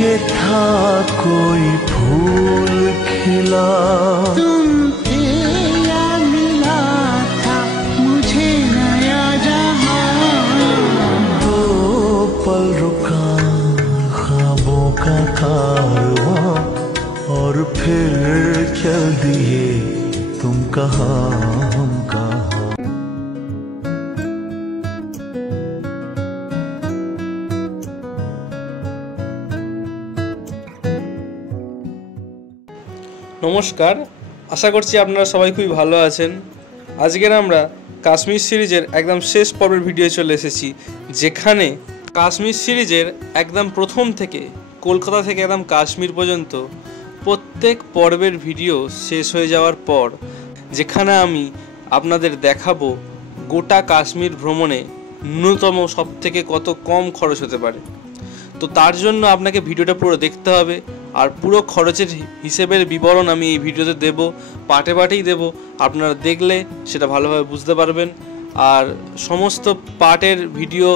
के था कोई फूल खिला, तुम थे या मिला था मुझे नया जहां। दो पल रुका ख्वाबों का कारवां, और फिर चल दिए तुम कहाँ हम कहाँ। নমস্কার, আশা করছি আপনারা সবাই খুবই ভালো আছেন। আজকের আমরা কাশ্মীর সিরিজের একদম শেষ পর্বের ভিডিও চলে এসেছি, যেখানে কাশ্মীর সিরিজের একদম প্রথম থেকে কলকাতা থেকে একদম কাশ্মীর পর্যন্ত প্রত্যেক পর্বের ভিডিও শেষ হয়ে যাওয়ার পর যেখানে আমি আপনাদের দেখাবো গোটা কাশ্মীর ভ্রমণে ন্যূনতম সবথেকে কত কম খরচ হতে পারে। তো তার জন্য আপনাকে ভিডিওটা পুরো দেখতে হবে, আর পুরো খরচের হিসেবের বিবরণ আমি এই ভিডিওতে দেব, পার্টে পার্টেই দেব। আপনারা দেখলে সেটা ভালোভাবে বুঝতে পারবেন। আর সমস্ত পার্টের ভিডিও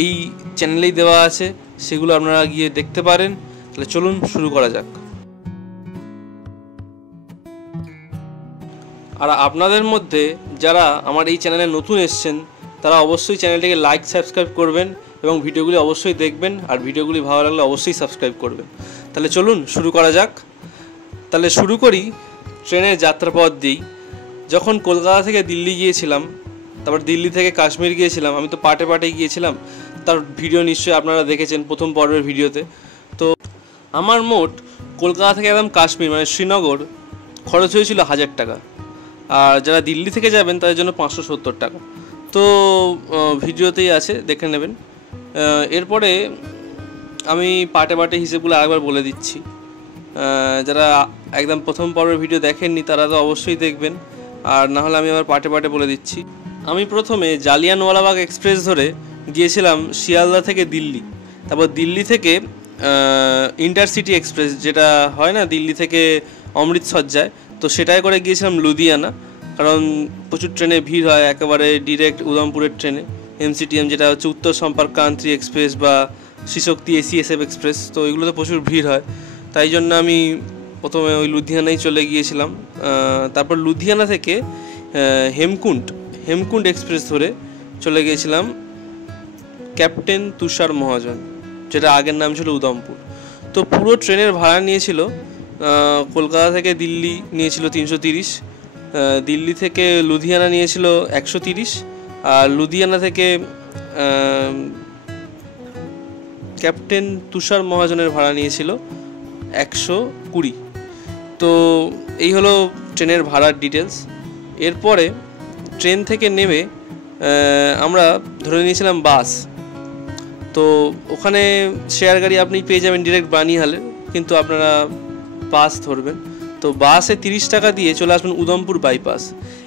এই চ্যানেলেই দেওয়া আছে, সেগুলো আপনারা গিয়ে দেখতে পারেন। তাহলে চলুন শুরু করা যাক। আর আপনাদের মধ্যে যারা আমার এই চ্যানেলে নতুন এসেছেন তারা অবশ্যই চ্যানেলটিকে লাইক সাবস্ক্রাইব করবেন এবং ভিডিওগুলি অবশ্যই দেখবেন, আর ভিডিওগুলি ভালো লাগলে অবশ্যই সাবস্ক্রাইব করবেন। তাহলে চলুন শুরু করা যাক। তাহলে শুরু করি ট্রেনের যাত্রাপথ দিয়েই। যখন কলকাতা থেকে দিল্লি গিয়েছিলাম, তারপর দিল্লি থেকে কাশ্মীর গিয়েছিলাম, আমি তো পার্টে পার্টে গিয়েছিলাম, তার ভিডিও নিশ্চয়ই আপনারা দেখেছেন প্রথম পর্বের ভিডিওতে। তো আমার মোট কলকাতা থেকে একদম কাশ্মীর মানে শ্রীনগর খরচ হয়েছিল 1000 টাকা, আর যারা দিল্লি থেকে যাবেন তাদের জন্য 570 টাকা। তো ভিডিওতেই আছে, দেখে নেবেন। এরপরে আমি পার্টে পার্টে হিসেবগুলো আরেকবার বলে দিচ্ছি। যারা একদম প্রথম পর্বের ভিডিও দেখেননি তারা তো অবশ্যই দেখবেন, আর না হলে আমি আবার পার্টে পার্টে বলে দিচ্ছি। আমি প্রথমে জালিয়ানওয়ালাবাগ এক্সপ্রেস ধরে গিয়েছিলাম শিয়ালদা থেকে দিল্লি। তারপর দিল্লি থেকে ইন্টারসিটি এক্সপ্রেস, যেটা হয় না দিল্লি থেকে অমৃতসর যায়, তো সেটাই করে গিয়েছিলাম লুধিয়ানা, কারণ প্রচুর ট্রেনে ভিড় হয় একেবারে ডিরেক্ট উদমপুরের ট্রেনে। এমসিটিএম যেটা হচ্ছে উত্তর সম্পর্ক ক্রান্তি এক্সপ্রেস বা শ্রীশক্তি এসিএসএফ এক্সপ্রেস, তো ওইগুলোতে প্রচুর ভিড় হয়। তাই জন্য আমি প্রথমে ওই লুধিয়ানায় চলে গিয়েছিলাম। তারপর লুধিয়ানা থেকে হেমকুণ্ড এক্সপ্রেস ধরে চলে গিয়েছিলাম ক্যাপ্টেন তুষার মহাজন, যেটা আগের নাম ছিল উদমপুর। তো পুরো ট্রেনের ভাড়া নিয়েছিল, কলকাতা থেকে দিল্লি নিয়েছিল 330, দিল্লি থেকে লুধিয়ানা নিয়েছিল 130, আর লুধিয়ানা থেকে ক্যাপ্টেন তুষার মহাজনের ভাড়া নিয়েছিল 120। তো এই হলো ট্রেনের ভাড়ার ডিটেলস। এরপরে ট্রেন থেকে নেমে আমরা ধরে নিয়েছিলাম বাস। তো ওখানে শেয়ার গাড়ি আপনি পেয়ে যাবেন ডিরেক্ট বানিহালে, কিন্তু আপনারা বাস ধরবেন। তো বাসে 30 টাকা দিয়ে চলে আসবেন উদমপুর বাইপাস,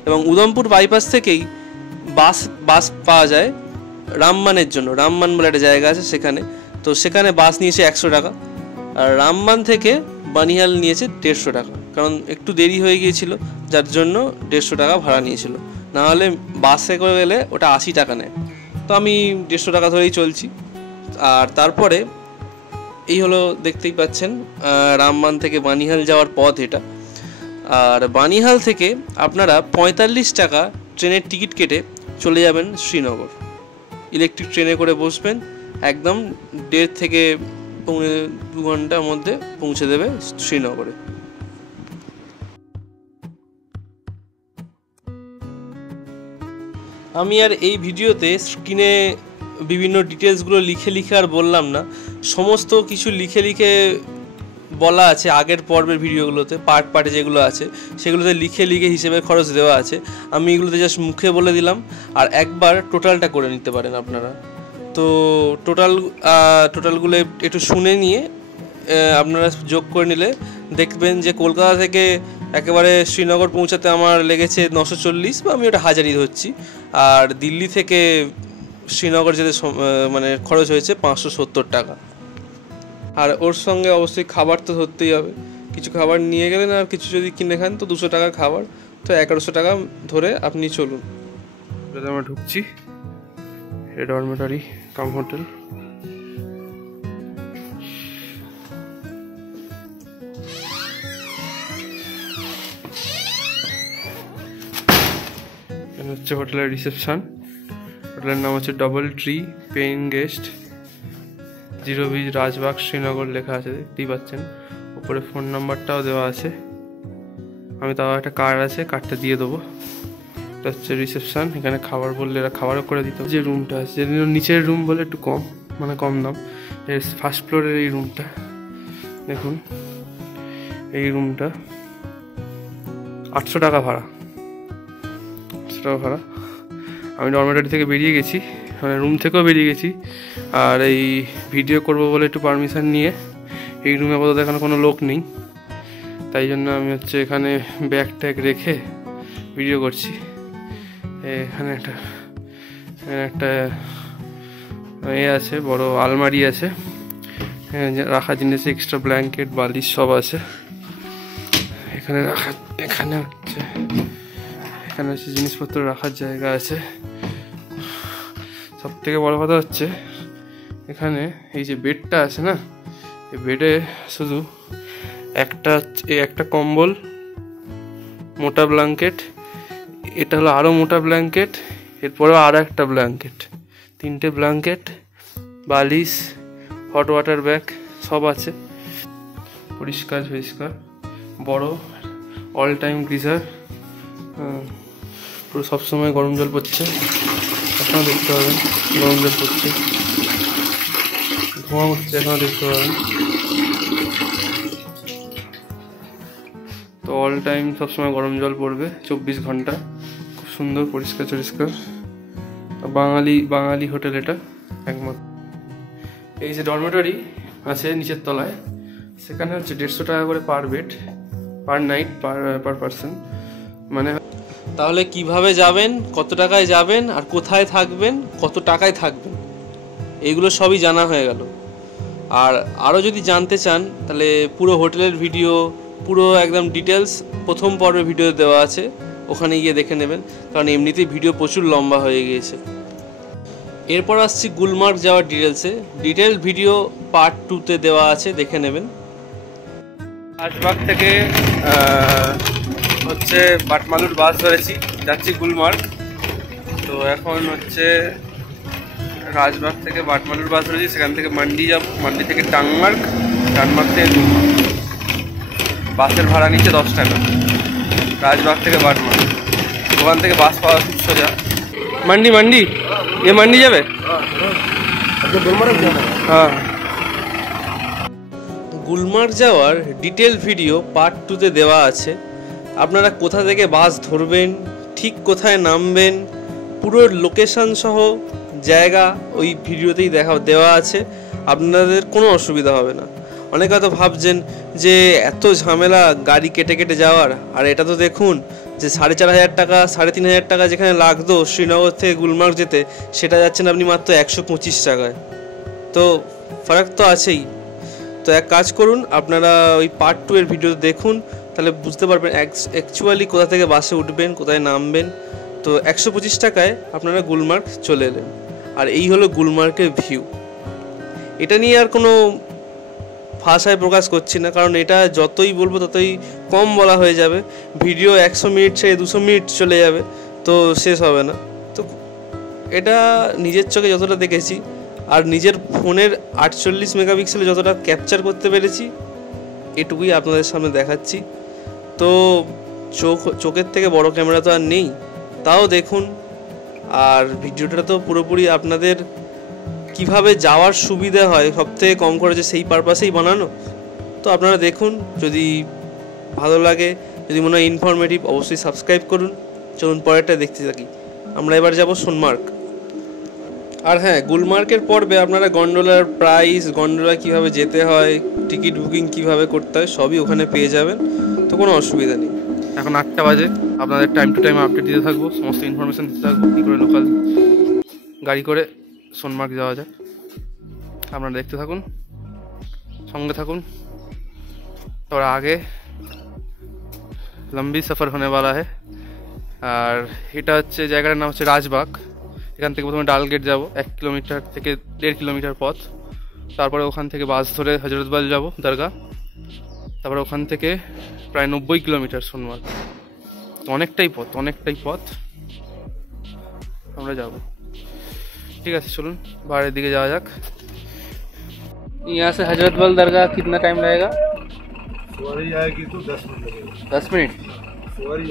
এবং উদমপুর বাইপাস থেকেই বাস পাওয়া যায় রামমানের জন্য। রামমান বলে একটা জায়গা আছে সেখানে, তো সেখানে বাস নিয়েছে 100 টাকা, আর রামমান থেকে বানিহাল নিয়েছে 150 টাকা, কারণ একটু দেরি হয়ে গিয়েছিল যার জন্য 150 টাকা ভাড়া নিয়েছিল। নাহলে বাসে করে গেলে ওটা 80 টাকা নেয়। তো আমি 150 টাকা ধরেই চলছি। আর তারপরে এই হলো, দেখতেই পাচ্ছেন রামমান থেকে বানিহাল যাওয়ার পথ এটা। আর বানিহাল থেকে আপনারা 45 টাকা ট্রেনের টিকিট কেটে চলে যাবেন শ্রীনগর। ইলেকট্রিক ট্রেনে করে বসবেন, একদম 1.5 থেকে 2 ঘন্টার মধ্যে পৌঁছে দেবে শ্রীনগরে। আমি আর এই ভিডিওতে স্ক্রিনে বিভিন্ন ডিটেলসগুলো লিখে আর বললাম না, সমস্ত কিছু লিখে বলা আছে আগের পর্বের ভিডিওগুলোতে, পার্টে যেগুলো আছে সেগুলোতে লিখে হিসেবে খরচ দেওয়া আছে। আমি এগুলোতে জাস্ট মুখে বলে দিলাম, আর একবার টোটালটা করে নিতে পারেন আপনারা। তো টোটালগুলো একটু শুনে নিয়ে আপনারা যোগ করে নিলে দেখবেন যে কলকাতা থেকে একেবারে শ্রীনগর পৌঁছাতে আমার লেগেছে 940, বা আমি ওটা 1000ই ধরছি। আর দিল্লি থেকে শ্রীনগর যেতে মানে খরচ হয়েছে 570 টাকা। আর ওর সঙ্গে অবশ্যই খাবার তো ধরতেই হবে, কিছু খাবার নিয়ে গেলেন, আর কিছু যদি কিনে খান তো 200 টাকার খাবার, তো 1100 টাকা ধরে আপনি চলুন। আমরা ঢুকছি ডরমেটরি কাম হোটেল। হচ্ছে হোটেলের রিসেপশন। হোটেলের নাম হচ্ছে double tree paying guest, 0 beach Rajbagh Srinagar লেখা আছে, দেখতেই পাচ্ছেন। উপরে ফোন নাম্বারটাও দেওয়া আছে। আমি তাও একটা কার্ড আছে, কার্ডটা দিয়ে দেবো। এটা হচ্ছে রিসেপশন। এখানে খাবার বললে এরা খাবারও করে দিত। যে রুমটা আছে, যেদিন নিচের রুম বলে একটু কম, মানে কম দাম। এর ফার্স্ট ফ্লোরের এই রুমটা দেখুন, এই রুমটা 800 টাকা ভাড়া, 800 টাকা ভাড়া। আমি ডরমেটরি থেকে বেরিয়ে গেছি, মানে রুম থেকেও বেরিয়ে গেছি। আর এই ভিডিও করব বলে একটু পারমিশন নিয়ে, এই রুমে আপাতত এখানে কোনো লোক নেই, তাই জন্য আমি হচ্ছে এখানে ব্যাগ ট্যাগ রেখে ভিডিও করছি। এখানে একটা আছে, বড় আলমারি আছে, রাখার জিনিস এক্সট্রা ব্ল্যাঙ্কেট বালিশ সব আছে এখানে রাখা। এখানে হচ্ছে জিনিসপত্র রাখার জায়গা আছে। সব থেকে বড় কথা হচ্ছে এখানে এই যে বেডটা আছে না, এই বেডে শুধু একটা কম্বল, মোটা ব্ল্যাঙ্কেট, এটা হলো আরো মোটা ব্ল্যাঙ্কেট, এরপরেও আরো একটা ব্ল্যাঙ্কেট, 3টে ব্ল্যাঙ্কেট, বালিশ, হট ওয়াটার ব্যাগ সব আছে। পরিষ্কার, বড় অল টাইম গিজার, পুরো সবসময় গরম জল পড়ছে। এখনো দেখতে পাবেন গরম জল পড়ছে, ধোঁয়া উঠছে, এখনো দেখতে পাবেন। তো অল টাইম সবসময় গরম জল পড়বে 24 ঘন্টা। খুব সুন্দর পরিষ্কার। বাঙালি হোটেল এটা একমাত্র। এই যে ডরমেটরি আছে নিচের তলায়, সেখানে হচ্ছে 150 টাকা করে per bed, per night, per person. মানে তাহলে কিভাবে যাবেন, কত টাকায় যাবেন, আর কোথায় থাকবেন, কত টাকায় থাকবেন, এগুলো সবই জানা হয়ে গেল। আর আরও যদি জানতে চান তাহলে পুরো হোটেলের ভিডিও, পুরো একদম ডিটেলস প্রথম পর্বের ভিডিও দেওয়া আছে, ওখানে গিয়ে দেখে নেবেন, কারণ এমনিতেই ভিডিও প্রচুর লম্বা হয়ে গিয়েছে। এরপর আসছি গুলমার্গ যাওয়ার ডিটেল ভিডিও পার্ট 2-তে দেওয়া আছে, দেখে নেবেন। রাজবাগ থেকে হচ্ছে বাটমালুর বাস ধরেছি, যাচ্ছি গুলমার্গ। তো এখন হচ্ছে রাজবাগ থেকে বাটমালুর বাস ধরেছি, সেখান থেকে মান্ডি যাব, মান্ডি থেকে টাংমার্গ, টাংমার্গ থেকে গুলমার্গ। বাসের ভাড়া নিচ্ছে 10 টাকা, রাজবাগ থেকে বাটমালু। ওখান থেকে বাস পাওয়া খুব সোজা। মান্ডি এ মান্ডি যাবে? হ্যাঁ। গুলমার্গ যাওয়ার ডিটেল ভিডিও পার্ট 2-তে দেওয়া আছে। আপনারা কোথা থেকে বাস ধরবেন, ঠিক কোথায় নামবেন, পুরো লোকেশন সহ জায়গা ওই ভিডিওতেই দেওয়া আছে। আপনাদের কোনো অসুবিধা হবে না। অনেকে হয়তো ভাবছেন যে এত ঝামেলা গাড়ি কেটে যাওয়ার, আর এটা তো দেখুন যে 4,500 টাকা 3,500 টাকা যেখানে লাগতো শ্রীনগর থেকে গুলমার্গ যেতে, সেটা যাচ্ছেন আপনি মাত্র 125 টাকায়। তো ফারাক তো আছেই। তো এক কাজ করুন, আপনারা ওই পার্ট 2 এর ভিডিও দেখুন, তাহলে বুঝতে পারবেন অ্যাকচুয়ালি কোথা থেকে বাসে উঠবেন, কোথায় নামবেন। তো 125 টাকায় আপনারা গুলমার্গ চলে এলেন। আর এই হলো গুলমার্গের ভিউ। এটা নিয়ে আর কোনো ভাষায় প্রকাশ করছি না, কারণ এটা যতই বলবো ততই কম বলা হয়ে যাবে। ভিডিও 100 মিনিট ছেড়ে 200 মিনিট চলে যাবে, তো শেষ হবে না। তো এটা নিজের চোখে যতটা দেখেছি, আর নিজের ফোনের 48 মেগাপিক্সেলে যতটা ক্যাপচার করতে পেরেছি, এটুকুই আপনাদের সামনে দেখাচ্ছি। তো চোখের থেকে বড় ক্যামেরা তো আর নেই, তাও দেখুন। আর ভিডিওটা তো পুরোপুরি আপনাদের কিভাবে যাওয়ার সুবিধা হয় সবথেকে কম খরচে, সেই পারপাসেই বানানো। তো আপনারা দেখুন, যদি ভালো লাগে, যদি মনে হয় ইনফরমেটিভ, অবশ্যই সাবস্ক্রাইব করুন। চলুন পরেরটা দেখতে থাকি। আমরা এবার যাব সোনমার্গ। আর হ্যাঁ, গুলমার্গের পর্বে আপনারা গন্ডোলার প্রাইস, গন্ডোলা কীভাবে যেতে হয়, টিকিট বুকিং কীভাবে করতে হয়, সবই ওখানে পেয়ে যাবেন। তো কোনো অসুবিধা নেই। এখন 8টা বাজে, আপনাদের টাইম টু টাইম আপডেট দিতে থাকবো, সমস্ত ইনফরমেশান দিতে থাকবো, কী করে লোকাল গাড়ি করে সোনমার্গ যাওয়া যায়। আপনারা দেখতে থাকুন, সঙ্গে থাকুন। और आगे लंबी सफ़र होने वाला है। আর এটা হচ্ছে জায়গাটার নাম হচ্ছে রাজবাগ। এখান থেকে প্রথমে ডালগেট যাব, 1 কিলোমিটার থেকে 1.5 কিলোমিটার পথ। তারপরে ওখান থেকে বাস ধরে হজরতবাল যাব দরগা। তারপরে ওখান থেকে প্রায় 90 কিলোমিটার সোনমার্গ। অনেকটাই পথ। আমরা যাব। ঠিক আছে चलून बाहर दिखे जावा जाक। यहाँ से हजरत बल दरगाह कितना टाइम लगेगा? सवारी आएगी तो 10 मिनट लगेगा। 10 मिनट सवारी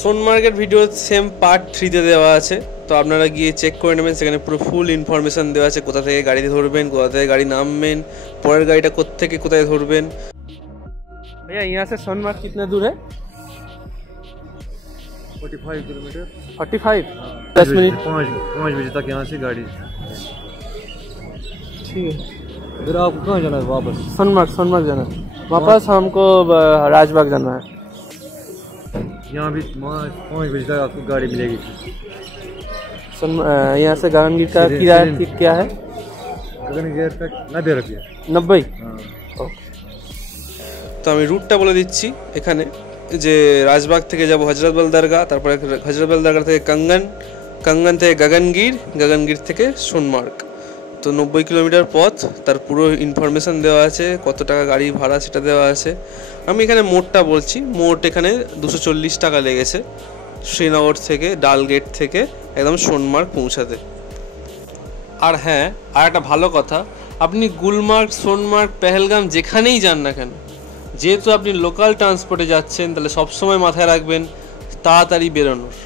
সোনমার্গের ভিডিও সেম পার্ট 3 দেওয়া আছে, তো আপনারা গিয়ে চেক করে নেবেন। সেখানে পুরো ফুল ইনফরমেশন দেওয়া আছে, কোথা থেকে গাড়ি ধরবেন, কোথা থেকে গাড়ি নামবেন, পরের গাড়িটা কোত্থেকে কোথায় ধরবেন। भैया यहाँ से सोनमार्ग कितना दूर है? 45 किलोमीटर। 45 10 मिनट 5 बजे तक यहाँ से गाड़ी। ठीक है। फिर आपको कहाँ जाना है वापस? सोनमार्ग जाना है। वापस हमको राजबाग जाना है। यहाँ भी 5 बजे तक आपको गाड़ी मिलेगी। यहाँ से गगनगिर का किराया क्या है? गगनगिर तक 90 रुपया। 90। তো আমি রুটটা বলে দিচ্ছি। এখানে যে রাজবাগ থেকে যাব হজরতবল দরগা, তারপরে হজরতবল দরগা থেকে কাঙ্গান থেকে গগনগির থেকে সোনমার্গ। তো 90 কিলোমিটার পথ, তার পুরো ইনফরমেশন দেওয়া আছে, কত টাকা গাড়ি ভাড়া সেটা দেওয়া আছে। আমি এখানে মোটটা বলছি, মোট এখানে 240 টাকা লেগেছে শ্রীনগর থেকে, ডালগেট থেকে একদম সোনমার্গ পৌঁছাতে। আর হ্যাঁ, আর একটা ভালো কথা, আপনি গুলমার্গ, সোনমার্গ, পেহেলগাম যেখানেই যান না কেন, যেহেতু আপনি লোকাল ট্রান্সপোর্টে যাচ্ছেন, তাহলে সবসময় মাথায় রাখবেন তাড়াতাড়ি বেরোনোর।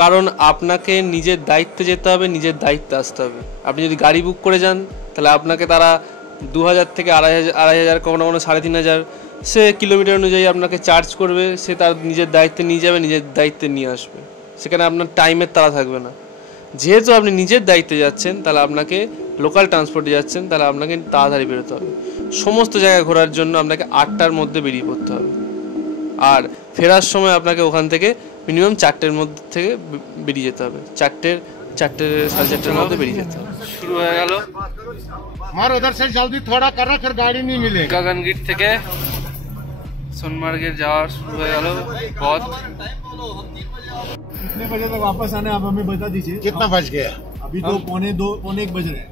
কারণ আপনাকে নিজের দায়িত্বে যেতে হবে, নিজের দায়িত্বে আসতে হবে। আপনি যদি গাড়ি বুক করে যান, তাহলে আপনাকে তারা 2000 থেকে 2500, কখনো 3500 সে কিলোমিটার অনুযায়ী আপনাকে চার্জ করবে। সে তার নিজের দায়িত্বে নিয়ে যাবে, নিজের দায়িত্বে নিয়ে আসবে। সেখানে আপনার টাইমের তাড়া থাকবে না। যেহেতু আপনি নিজের দায়িত্বে যাচ্ছেন, তাহলে আপনাকে লোকাল ট্রান্সপোর্টে যাচ্ছেন, তাহলে আপনাকে তাড়াতাড়ি বেরোতে হবে। সমস্ত জায়গা ঘোরার জন্য আপনাকে 8টার মধ্যে বেরিয়ে পড়তে হবে। আর ফেরার সময় আপনাকে ওখান থেকে মিনিমাম 4টের মধ্যে থেকে বেরিয়ে যেতে হবে। 4টে 4:30 মধ্যে বেরিয়ে যেতে হবে। শুরু হয়ে গেল। हमारे उधर से जल्दी थोड़ा करना, फिर गाड़ी नहीं मिलेगी। গগনগির থেকে সোনমার্গের যাওয়ার শুরু হয়ে গেল পথ। कितने बजे तक वापस आना है आप हमें बता दीजिए। कितना बज गया? अभी तो पौने 1 बज रहे हैं।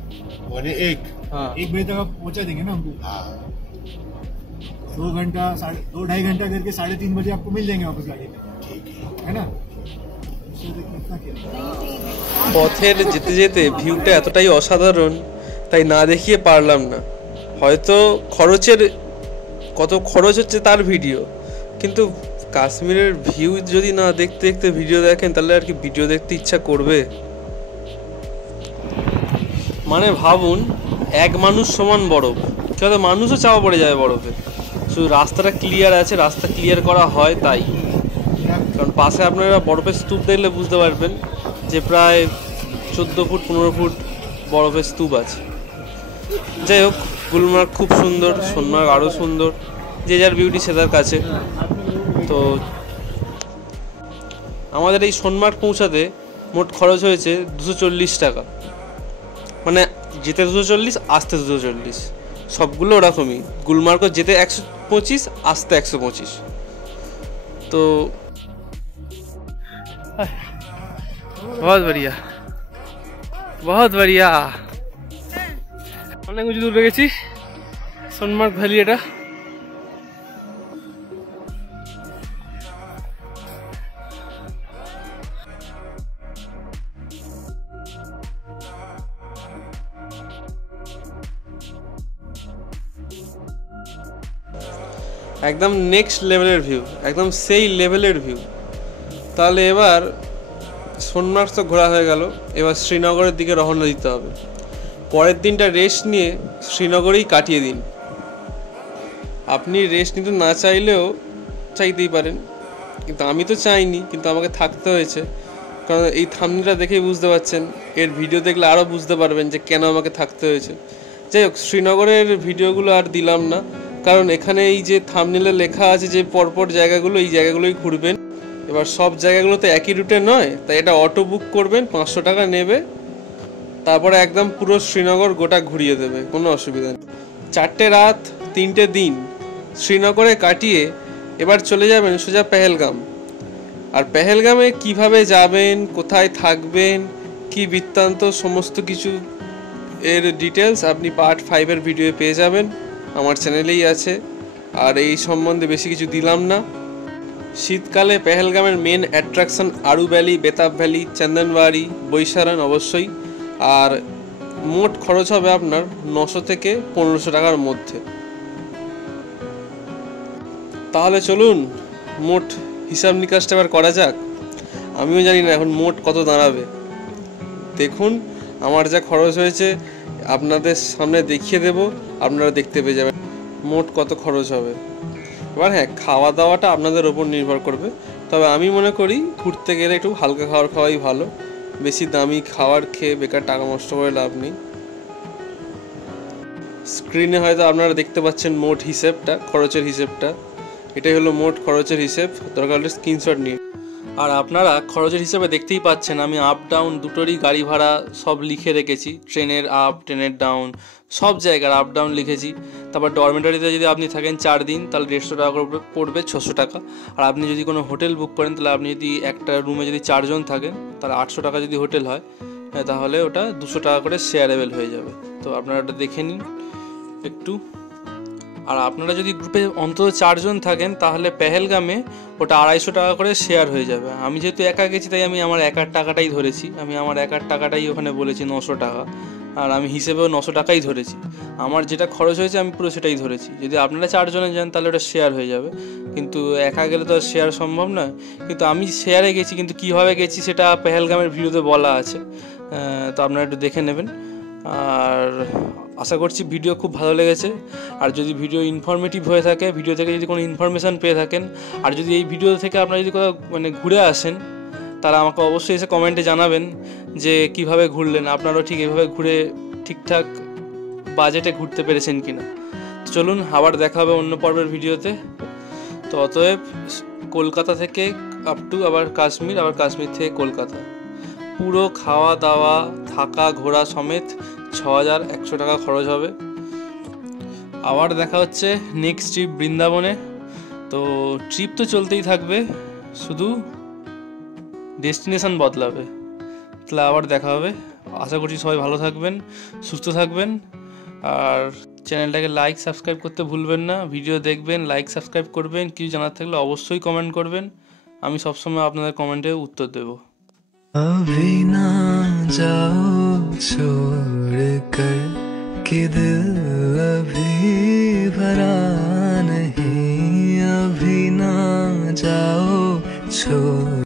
1:15। हाँ 1 बजे तक आप पहुंचा देंगे ना हमको। हाँ 2 घंटा 2-2.5 घंटा करके 3:30 बजे आपको मिल जाएंगे वापस गाड़ी में, ठीक है ना? कितना किया? পথের যেতে যেতে ভিউটা এতটাই অসাধারণ, তাই না দেখিয়ে পারলাম না। হয়তো কত খরচ হচ্ছে তার ভিডিও, কিন্তু কাশ্মীরের ভিউ যদি না দেখতে দেখতে ভিডিও দেখেন, তাহলে আর কি ভিডিও দেখতে ইচ্ছা করবে? মানে ভাবুন, এক মানুষ সমান বরফ, হয়তো মানুষও চাপা পড়ে যাবে বরফে। শুধু রাস্তাটা ক্লিয়ার আছে, রাস্তা ক্লিয়ার করা হয় তাই। কারণ পাশে আপনারা বরফের স্তূপ দেখলে বুঝতে পারবেন যে প্রায় 14 ফুট 15 ফুট বরফের স্তূপ আছে। যাই হোক, গুলমার্গ খুব সুন্দর, সোনমার্গ আরও সুন্দর, যে যার বিউটি সে তার কাছে। তো আমাদের এই সোনমার্গ পৌঁছাতে মোট খরচ হয়েছে 240 টাকা। মানে যেতে 240, আসতে 240, সবগুলো ওরকমই। গুলমার্গও যেতে 125, আসতে 125। তো बहुत बढ़िया। অনেক উঁচু দূরে গেছি। সোনমার্গ ভ্যালি এটা। একদম নেক্সট লেভেলের ভিউ, একদম সেই লেভেলের ভিউ। তাহলে এবার সোনমার্গ তো ঘোরা হয়ে গেল, এবার শ্রীনগরের দিকে রওনা দিতে হবে। পরের দিনটা রেস্ট নিয়ে শ্রীনগরেই কাটিয়ে দিন। আপনি রেস্ট নিতে না চাইলেও চাইতেই পারেন, কিন্তু আমি তো চাইনি, কিন্তু আমাকে থাকতে হয়েছে। কারণ এই থাম্বনেলটা দেখেই বুঝতে পারছেন, এর ভিডিও দেখলে আরও বুঝতে পারবেন যে কেন আমাকে থাকতে হয়েছে। যাই হোক, শ্রীনগরের ভিডিওগুলো আর দিলাম না, কারণ এখানে এই যে থাম্বনেলে লেখা আছে যে পরপর জায়গাগুলো, এই জায়গাগুলোই ঘুরবেন। এবার সব জায়গাগুলো তো একই রুটে নয়, তাই এটা অটো বুক করবেন, 500 টাকা নেবে, তারপরে একদম পুরো শ্রীনগর গোটা ঘুরিয়ে দেবে, কোনো অসুবিধা নেই। 4টে রাত 3টে দিন শ্রীনগরে কাটিয়ে এবার চলে যাবেন সোজা পেহেলগাম। আর পেহেলগামে কিভাবে যাবেন, কোথায় থাকবেন, কি বৃত্তান্ত, সমস্ত কিছু এর ডিটেলস আপনি পার্ট 5-এর ভিডিও পেয়ে যাবেন, আমার চ্যানেলেই আছে। আর এই সম্বন্ধে বেশি কিছু দিলাম না, শীতকালে পেহেলগামের মেন অ্যাট্রাকশন আরু ভ্যালি, বেতাব ভ্যালি, চন্দনবাড়ি, বৈশারান অবশ্যই। আর মোট খরচ হবে আপনার 900 থেকে 1500 টাকার মধ্যে। তাহলে চলুন মোট হিসাব নিকাশটা এবার করা যাক। আমিও জানি না এখন মোট কত দাঁড়াবে। দেখুন আমার যা খরচ হয়েছে আপনাদের সামনে দেখিয়ে দেব, আপনারা দেখতে পেয়ে যাবেন মোট কত খরচ হবে। এবার হ্যাঁ, খাওয়া দাওয়াটা আপনাদের ওপর নির্ভর করবে, তবে আমি মনে করি ঘুরতে গেলে একটু হালকা খাবার খাওয়াই ভালো। বেশি দামি খাবার খেয়ে বেকার টাকা নষ্ট করে লাভ নেই। স্ক্রিনে হয়তো আপনারা দেখতে পাচ্ছেন মোট হিসেবটা, খরচের হিসেবটা। এটাই হলো মোট খরচের হিসেব, দরকার হলে স্ক্রিনশট নিন। আর আপনারা খরচের হিসেবে দেখতেই পাচ্ছেন আমি আপ ডাউন দুটোরই গাড়ি ভাড়া সব লিখে রেখেছি। ট্রেনের আপ, ট্রেনের ডাউন, সব জায়গার আপ ডাউন লিখেছি। তারপর ডরমেটারিতে যদি আপনি থাকেন 4 দিন তাহলে 150 টাকা করে পড়বে, 600 টাকা। আর আপনি যদি কোনো হোটেল বুক করেন তাহলে আপনি যদি একটা রুমে যদি 4 জন থাকেন তাহলে 800 টাকা যদি হোটেল হয় তাহলে ওটা 200 টাকা করে শেয়ারেবল হয়ে যাবে। তো আপনারা ওটা দেখে নিন একটু। আর আপনারা যদি গ্রুপে অন্তত 4 জন থাকেন তাহলে পেহেলগামে ওটা 250 টাকা করে শেয়ার হয়ে যাবে। আমি যেহেতু একা গেছি তাই আমি আমার একার টাকাটাই ধরেছি। আমি আমার একার টাকাটাই ওখানে বলেছি 900 টাকা, আর আমি হিসেবেও 900 টাকাই ধরেছি। আমার যেটা খরচ হয়েছে আমি পুরো সেটাই ধরেছি। যদি আপনারা 4 জনে যান তাহলে ওটা শেয়ার হয়ে যাবে, কিন্তু একা গেলে তো শেয়ার সম্ভব নয়। কিন্তু আমি শেয়ারে গেছি, কিন্তু কীভাবে গেছি সেটা পেহেলগামের ভিডিওতে বলা আছে, তো আপনারা একটু দেখে নেবেন। আর আশা করছি ভিডিও খুব ভালো লেগেছে। আর যদি ভিডিও ইনফরমেটিভ হয়ে থাকে, ভিডিও থেকে যদি কোনো ইনফরমেশান পেয়ে থাকেন, আর যদি এই ভিডিও থেকে আপনারা যদি কোথাও ঘুরে আসেন তাহলে আমাকে অবশ্যই এসে কমেন্টে জানাবেন যে কিভাবে ঘুরলেন, আপনারাও ঠিক এভাবে ঘুরে ঠিকঠাক বাজেটে ঘুরতে পেরেছেন কিনা। চলুন আবার দেখা হবে অন্য পর্বের ভিডিওতে। তো অতএব কলকাতা থেকে আপ টু আবার কাশ্মীর, আবার কাশ্মীর থেকে কলকাতা, পুরো খাওয়া দাওয়া থাকা ঘোরা সমেত 6100 টাকা খরচ হবে। আবার দেখা হচ্ছে নেক্সট ট্রিপ বৃন্দাবনে। তো ট্রিপ তো চলতেই থাকবে, শুধু ডেস্টিনেশন বদলাবে। তাহলে আবার দেখা হবে। আশা করছি সবাই ভালো থাকবেন, সুস্থ থাকবেন। আর চ্যানেলটাকে লাইক সাবস্ক্রাইব করতে ভুলবেন না। ভিডিও দেখবেন, লাইক সাবস্ক্রাইব করবেন। কিছু জানার থাকলে অবশ্যই কমেন্ট করবেন, আমি সবসময় আপনাদের কমেন্টে উত্তর দেব। अभी ना जाओ छोड़ कर कि दिल अभी भरा नहीं, अभी ना जाओ छोड़